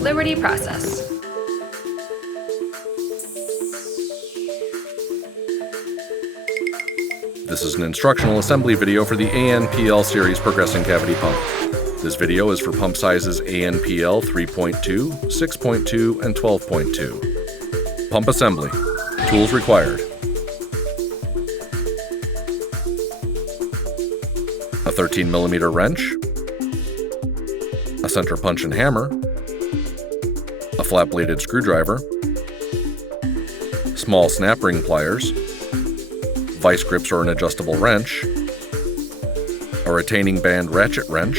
Liberty process. This is an instructional assembly video for the ANPL series progressing cavity pump. This video is for pump sizes ANPL 3.2, 6.2, and 12.2. Pump assembly. Tools required. A 13mm wrench, a center punch and hammer, a flat-bladed screwdriver, small snap ring pliers, vice grips or an adjustable wrench, a retaining band ratchet wrench,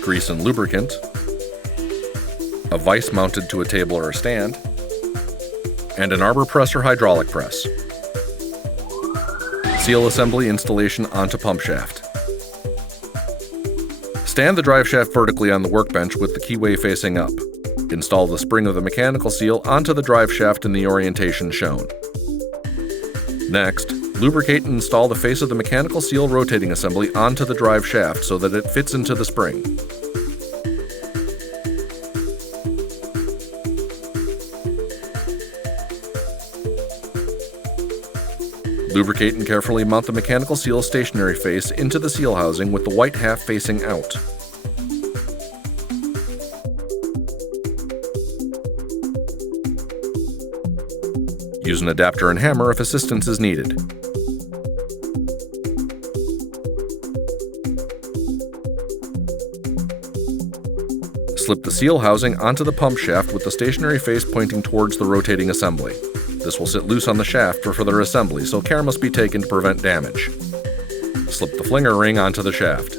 grease and lubricant, a vise mounted to a table or a stand, and an arbor press or hydraulic press. Seal assembly installation onto pump shaft. Stand the drive shaft vertically on the workbench with the keyway facing up. Install the spring of the mechanical seal onto the drive shaft in the orientation shown. Next, lubricate and install the face of the mechanical seal rotating assembly onto the drive shaft so that it fits into the spring. Lubricate and carefully mount the mechanical seal stationary face into the seal housing with the white half facing out. Use an adapter and hammer if assistance is needed. Slip the seal housing onto the pump shaft with the stationary face pointing towards the rotating assembly. This will sit loose on the shaft for further assembly, so care must be taken to prevent damage. Slip the flinger ring onto the shaft.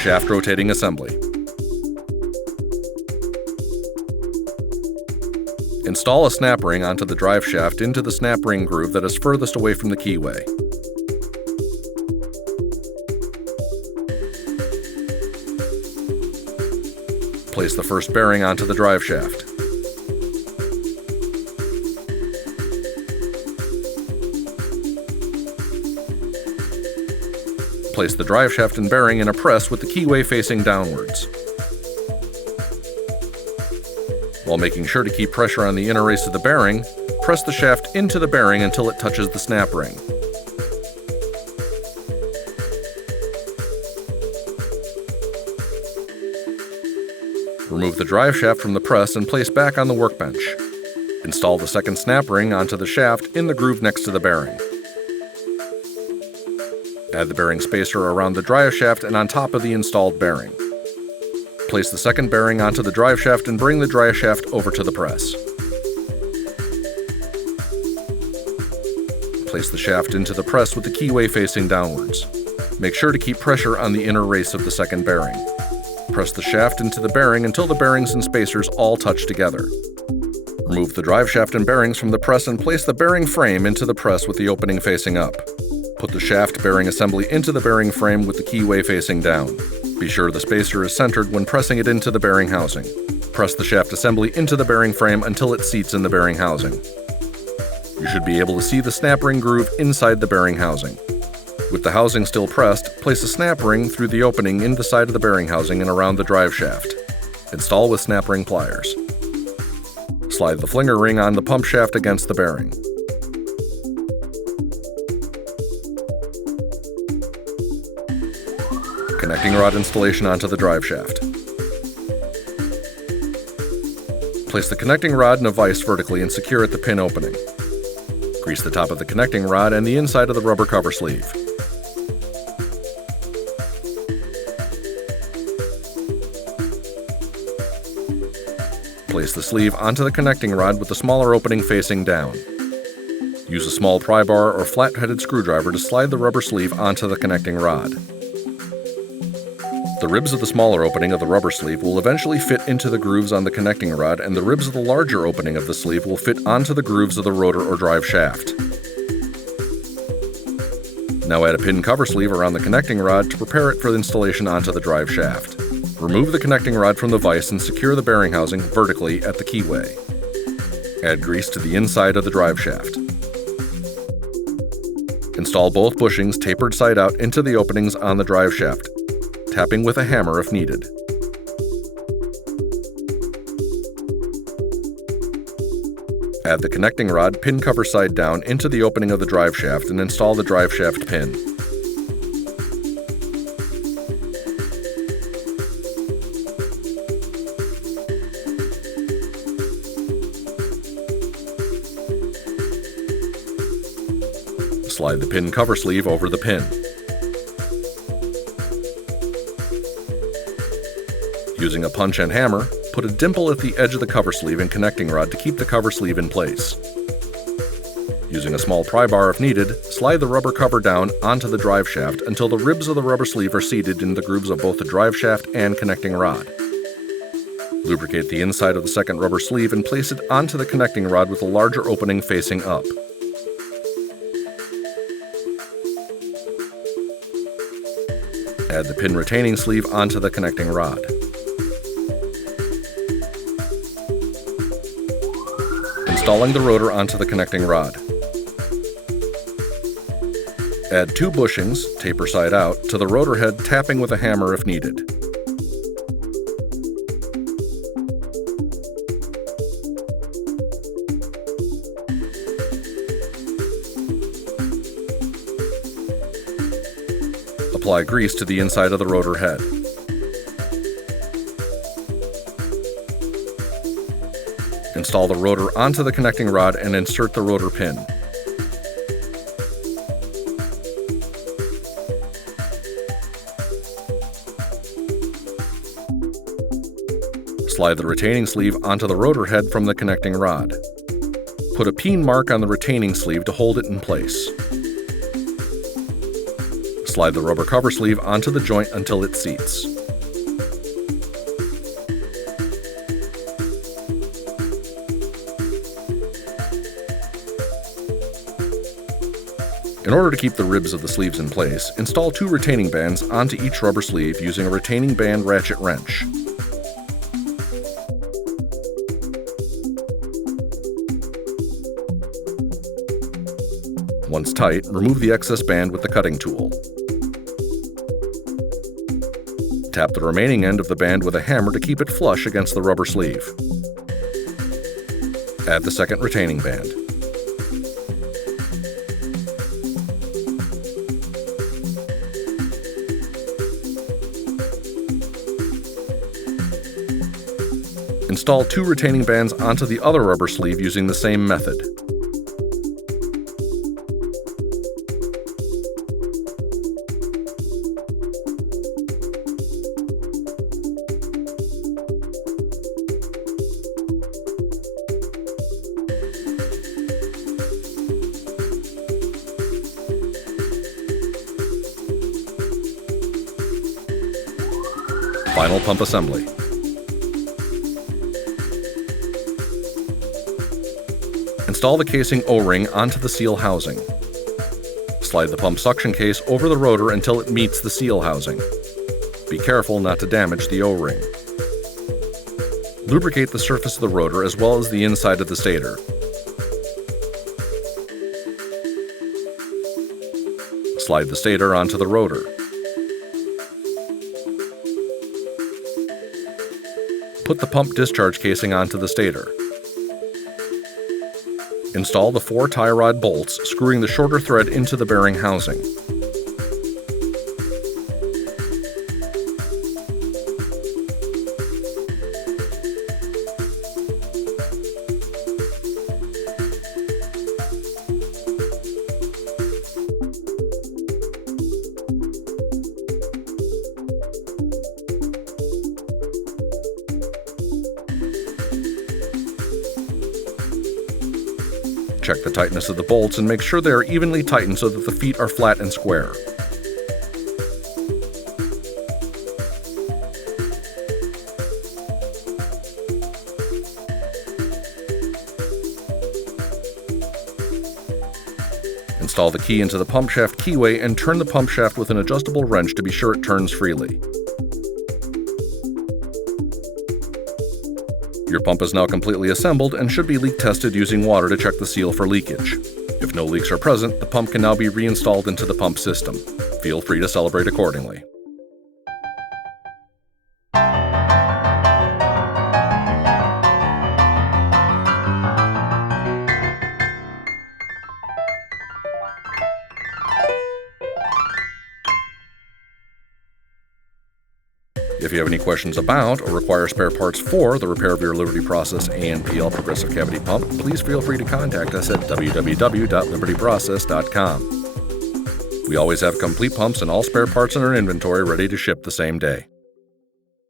Shaft rotating assembly. Install a snap ring onto the drive shaft into the snap ring groove that is furthest away from the keyway. Place the first bearing onto the drive shaft. Place the drive shaft and bearing in a press with the keyway facing downwards. While making sure to keep pressure on the inner race of the bearing, press the shaft into the bearing until it touches the snap ring. Remove the drive shaft from the press and place back on the workbench. Install the second snap ring onto the shaft in the groove next to the bearing. Add the bearing spacer around the drive shaft and on top of the installed bearing. Place the second bearing onto the drive shaft and bring the drive shaft over to the press. Place the shaft into the press with the keyway facing downwards. Make sure to keep pressure on the inner race of the second bearing. Press the shaft into the bearing until the bearings and spacers all touch together. Remove the drive shaft and bearings from the press and place the bearing frame into the press with the opening facing up. Put the shaft bearing assembly into the bearing frame with the keyway facing down. Be sure the spacer is centered when pressing it into the bearing housing. Press the shaft assembly into the bearing frame until it seats in the bearing housing. You should be able to see the snap ring groove inside the bearing housing. With the housing still pressed, place a snap ring through the opening in the side of the bearing housing and around the drive shaft. Install with snap ring pliers. Slide the flinger ring on the pump shaft against the bearing. Connecting rod installation onto the drive shaft. Place the connecting rod in a vise vertically and secure at the pin opening. Grease the top of the connecting rod and the inside of the rubber cover sleeve. Place the sleeve onto the connecting rod with the smaller opening facing down. Use a small pry bar or flat-headed screwdriver to slide the rubber sleeve onto the connecting rod. The ribs of the smaller opening of the rubber sleeve will eventually fit into the grooves on the connecting rod, and the ribs of the larger opening of the sleeve will fit onto the grooves of the rotor or drive shaft. Now add a pin cover sleeve around the connecting rod to prepare it for installation onto the drive shaft. Remove the connecting rod from the vise and secure the bearing housing vertically at the keyway. Add grease to the inside of the drive shaft. Install both bushings tapered side out into the openings on the drive shaft, tapping with a hammer if needed. Add the connecting rod pin cover side down into the opening of the drive shaft and install the drive shaft pin. Slide the pin cover sleeve over the pin. Using a punch and hammer, put a dimple at the edge of the cover sleeve and connecting rod to keep the cover sleeve in place. Using a small pry bar if needed, slide the rubber cover down onto the drive shaft until the ribs of the rubber sleeve are seated in the grooves of both the drive shaft and connecting rod. Lubricate the inside of the second rubber sleeve and place it onto the connecting rod with a larger opening facing up. Add the pin retaining sleeve onto the connecting rod. Installing the rotor onto the connecting rod. Add 2 bushings, taper side out, to the rotor head, tapping with a hammer if needed. Apply grease to the inside of the rotor head. Install the rotor onto the connecting rod and insert the rotor pin. Slide the retaining sleeve onto the rotor head from the connecting rod. Put a peen mark on the retaining sleeve to hold it in place. Slide the rubber cover sleeve onto the joint until it seats. In order to keep the ribs of the sleeves in place, install 2 retaining bands onto each rubber sleeve using a retaining band ratchet wrench. Once tight, remove the excess band with the cutting tool. Tap the remaining end of the band with a hammer to keep it flush against the rubber sleeve. Add the second retaining band. Install 2 retaining bands onto the other rubber sleeve using the same method. Final pump assembly. Install the casing O-ring onto the seal housing. Slide the pump suction case over the rotor until it meets the seal housing. Be careful not to damage the O-ring. Lubricate the surface of the rotor as well as the inside of the stator. Slide the stator onto the rotor. Put the pump discharge casing onto the stator. Install the 4 tie rod bolts, screwing the shorter thread into the bearing housing. Check the tightness of the bolts and make sure they are evenly tightened so that the feet are flat and square. Install the key into the pump shaft keyway and turn the pump shaft with an adjustable wrench to be sure it turns freely. Your pump is now completely assembled and should be leak tested using water to check the seal for leakage. If no leaks are present, the pump can now be reinstalled into the pump system. Feel free to celebrate accordingly. If you have any questions about or require spare parts for the repair of your Liberty Process ANPL progressive cavity pump, please feel free to contact us at www.libertyprocess.com. We always have complete pumps and all spare parts in our inventory ready to ship the same day.